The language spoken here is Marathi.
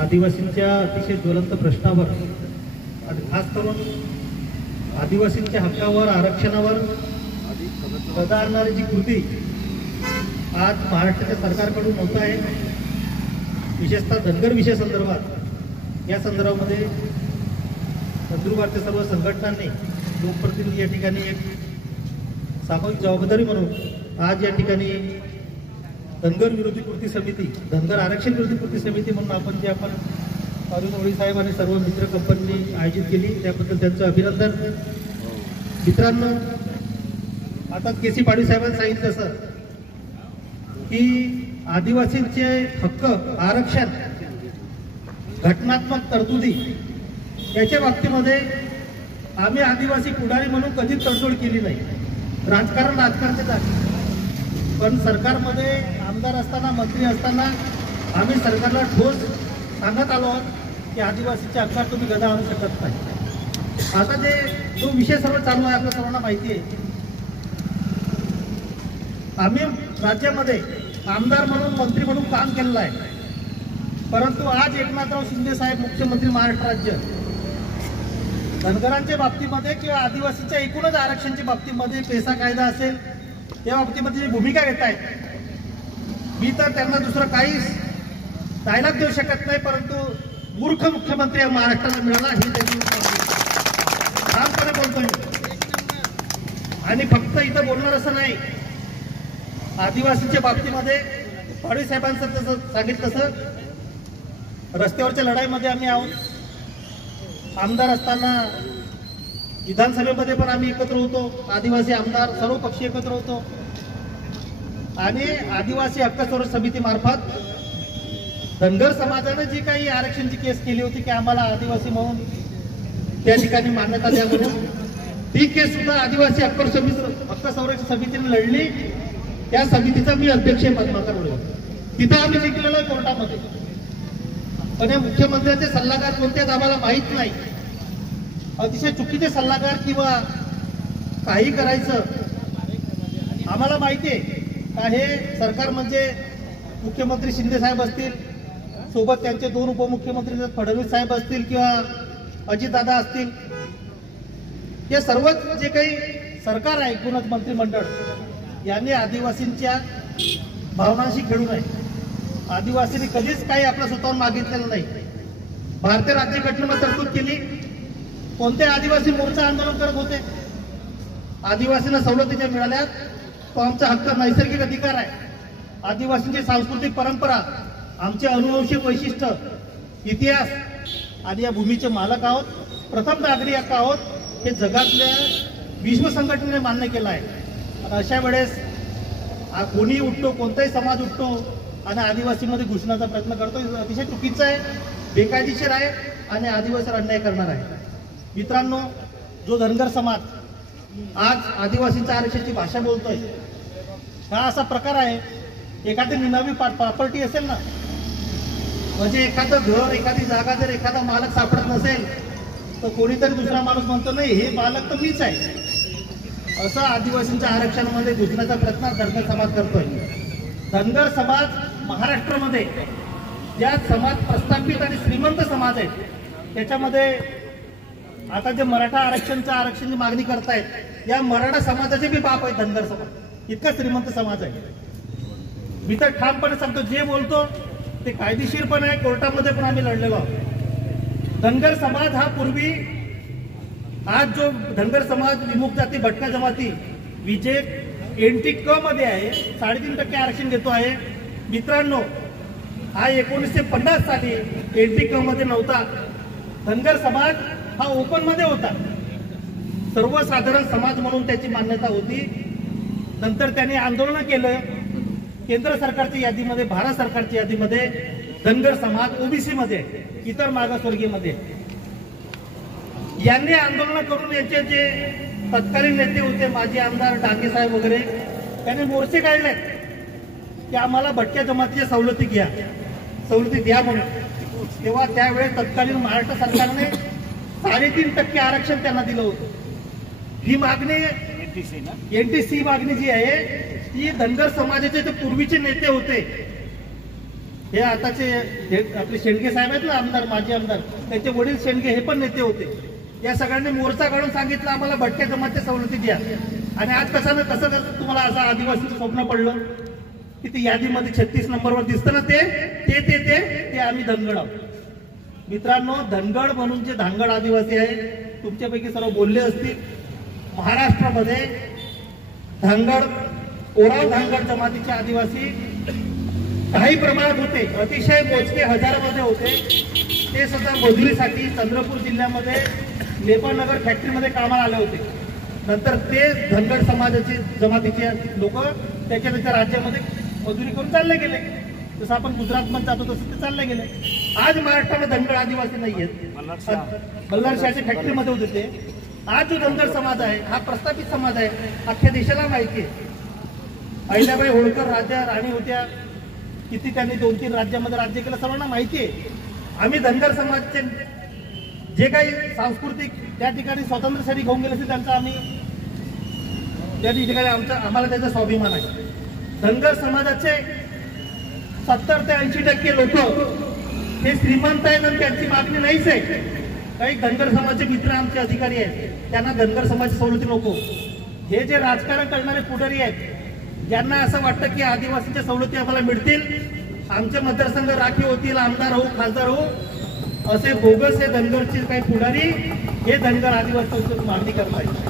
आदिवासींच्या अतिशय ज्वलंत प्रश्नावर आणि खास करून आदिवासींच्या हक्कावर आरक्षणावर गदा आणणारी जी कृती आज महाराष्ट्राच्या सरकारकडून होत आहे, विशेषतः धनगर विषय संदर्भात, या संदर्भामध्ये नंदुरबारच्या सर्व संघटनांनी लोकप्रतिनिधी या ठिकाणी एक सामूहिक जबाबदारी म्हणून आज या ठिकाणी धनगर विरोधी कृती समिती, धनगर आरक्षण विरोधी कृती समिती म्हणून आपण अरुण ओळी साहेब आणि सर्व मित्र कंपनीने आयोजित केली, त्याबद्दल त्यांचं अभिनंदन. मित्रांनो, आता केसी पाटील साहेबांनी सांगितलं तसं की आदिवासींचे हक्क, आरक्षण, घटनात्मक तरतुदी याच्या बाबतीमध्ये आम्ही आदिवासी पुढारी म्हणून कधीच तडजोड केली नाही. राजकारण राजकारणाचे जाते, पण सरकारमध्ये आमदार असताना, मंत्री असताना आम्ही सरकारला ठोस सांगत आलो आहोत की आदिवासीच्या हक्कात तुम्ही गदा आणू शकत नाही. आता जो विषय सर्व चालू आहे आपल्या सर्वांना माहिती आहे. आम्ही राज्यामध्ये आमदार म्हणून, मंत्री म्हणून काम केलेलं आहे, परंतु आज एकनाथराव शिंदे साहेब मुख्यमंत्री महाराष्ट्र राज्य, धनगरांच्या बाबतीमध्ये किंवा आदिवासीच्या एकूणच आरक्षणाच्या बाबतीमध्ये पेसा कायदा असेल या बाबतीमध्ये जी भूमिका घेत आहेत, मी तर त्यांना दुसरं काहीच डायलॉग देऊ शकत नाही, परंतु मूर्ख मुख्यमंत्री महाराष्ट्राला मिळाला हे त्यांनी ठामपणे बोलतोय. आणि फक्त इथं बोलणार असं नाही, आदिवासीच्या बाबतीमध्ये फडणवीस साहेबांचं जसं सांगितलं तसं रस्त्यावरच्या लढाईमध्ये आम्ही आहोत. आमदार असताना विधानसभेमध्ये पण आम्ही एकत्र होतो, आदिवासी आमदार सर्व पक्षी एकत्र होतो आणि आदिवासी हक्क संरक्षण समिती मार्फत धनगर समाजाने जी काही आरक्षणची केस केली होती की आम्हाला आदिवासी म्हणून त्या ठिकाणी मान्यता द्या म्हणून, ती केस सुद्धा आदिवासी हक्क संरक्षण समितीने लढली. त्या समितीचा मी अध्यक्ष पद्माकरवर, तिथे आम्ही जिंकलेलो आहे कोर्टामध्ये. पण हे मुख्यमंत्र्यांचे सल्लागार कोणते आम्हाला माहीत नाही, अतिशय चुकीचे सल्लागार किंवा काही करायचं आम्हाला माहिती आहे का. हे सरकार म्हणजे मुख्यमंत्री शिंदे साहेब असतील, सोबत त्यांचे दोन उपमुख्यमंत्री फडणवीस साहेब असतील किंवा अजितदादा असतील, हे सर्वच जे काही सरकार आहे, एकूणच मंत्रिमंडळ, यांनी आदिवासींच्या भावनांशी खेळू नये. आदिवासींनी कधीच काही आपलं स्वतःहून मागितलेलं नाही. भारतीय राज्यघटनेमध्ये तरतूद केली, कोणते आदिवासी मोर्चा आंदोलन करत होते, आदिवासींना सवलतीच्या मिळाल्या, तो आमचा हक्क, नैसर्गिक अधिकार आहे. आदिवासींची सांस्कृतिक परंपरा, आमचे अनुवंशिक वैशिष्ट्य, इतिहास आणि या भूमीचे मालक आहोत, प्रथम नागरिक आहोत, हे जगातल्या विश्व संघटनेने मान्य केलं आहे. आणि अशा वेळेस कोणी उठतो, कोणताही समाज उठतो आणि आदिवासीमध्ये घुसण्याचा प्रयत्न करतो, अतिशय चुकीचं आहे, बेकायदेशीर आहे आणि आदिवासीवर अन्याय करणार आहे. मित्रांनो, जो धनगर समाज आज आदिवासींच्या आरक्षणाची भाषा बोलतोय, हा असा प्रकार आहे, एखादी निनावी प्रॉपर्टी असेल ना, म्हणजे एखादं घर, एखादी जागा जर एखादा मालक सापडत नसेल तर कोणीतरी दुसरा माणूस म्हणतो नाही हे मालक तर मीच आहे. असं आदिवासींच्या आरक्षणामध्ये घुसण्याचा प्रयत्न धनगर समाज करतोय. धनगर समाज महाराष्ट्रामध्ये ज्या समाज प्रस्थापित आणि श्रीमंत समाज आहेत, त्याच्यामध्ये आता जे मराठा आरक्षणची मागणी करतायत, या मराठा समाजाचे बी बाप आहेत धनगर समाज, इतका श्रीमंत समाज आहे. मी तर ठामपणे सांगतो, जे बोलतो ते कायदेशीर पण आहे, कोर्टामध्ये पण आम्ही लढलेलो आहोत. धनगर समाज हा पूर्वी, आज जो धनगर समाज विमुक्त जाती, भटका जमाती, विजेक एनटी क मध्ये आहे, 3.5% आरक्षण घेतो आहे. मित्रांनो, हा 1950 साली एनटी क मध्ये नव्हता. धनगर समाज हा ओपन मध्ये होता, सर्वसाधारण समाज म्हणून त्याची मान्यता होती. नंतर त्यांनी आंदोलन केलं, केंद्र सरकारच्या यादीमध्ये, भारत सरकारच्या यादीमध्ये धनगर समाज ओबीसी मध्ये, इतर मागासवर्गीय मध्ये. यांनी आंदोलन करून याचे जे तत्कालीन नेते होते, माजी आमदार डांगे साहेब वगैरे, त्यांनी मोर्चे काढले की आम्हाला भटक्या जमातीच्या सवलती द्या म्हणून. तेव्हा त्यावेळेस तत्कालीन महाराष्ट्र सरकारने 3.5% आरक्षण त्यांना दिलं होतं. ही मागणी एनटीसी मागणी जी आहे ती धनगर समाजाचे जे पूर्वीचे नेते होते हे आताचे आपले शेंडगे साहेब आहेत ना आमदार, माजी आमदार, त्यांचे वडील शेंडगे हे पण नेते होते. या सगळ्यांनी मोर्चा काढून सांगितलं आम्हाला भटक्या जमातच्या सवलती द्या. आणि आज कसं तुम्हाला असं आदिवासीचं स्वप्न पडलं की ते यादीमध्ये 36 नंबरवर दिसतं ना, ते आम्ही धनगड आहोत. मित्रांनो, धनगड म्हणून जे धांगड आदिवासी आहे, तुमच्यापैकी सर्व बोलले असतील, महाराष्ट्रामध्ये धांगड, ओराव धांगड जमातीचे आदिवासी काही प्रमाणात होते, अतिशय मोजके हजारामध्ये होते. ते सुद्धा मजुरीसाठी चंद्रपूर जिल्ह्यामध्ये लेबरनगर फॅक्टरीमध्ये कामाला आले होते. नंतर ते धनगड समाजाचे जमातीचे लोक त्याच्या राज्यामध्ये मजुरी करून चालले गेले. जसं आपण गुजरातमध्ये जातो तसं ते चालले गेले. आज महाराष्ट्रामध्ये धनगड आदिवासी नाही आहेत. मल्हारशाहच्या फॅक्टरीमध्ये होते ते. आज जो धनगड समाज आहे हा प्रस्थापित समाज आहे, अख्ख्या देशाला माहिती आहे. अहिल्याबाई होळकर राजा राणी होत्या, किती त्यांनी 2-3 राज्यामध्ये राज्य केलं, सर्वांना माहिती आहे. आम्ही धनगर समाजचे जे काही सांस्कृतिक त्या ठिकाणी स्वातंत्र्यासाठी घेऊन गेले त्यांचा आम्ही त्या ठिकाणी आम्हाला त्याचा स्वाभिमान आहे. धनगर समाजाचे 70 ते 80% लोक हे श्रीमंत आहेत आणि त्यांची मागणी नाहीच आहे. काही धनगर समाजाचे मित्र आमचे अधिकारी आहेत, त्यांना धनगर समाजाची सवलती नको. हे जे राजकारण करणारे पुढारी आहेत, ज्यांना असं वाटतं की आदिवासीच्या सवलती आम्हाला मिळतील, आमचे मतदारसंघ राखीव होतील, आमदार होऊ, खासदार होऊ, असे बोगस हे धनगरचे काही पुढारी हे धनगर आदिवासी मागणी करत आहेत.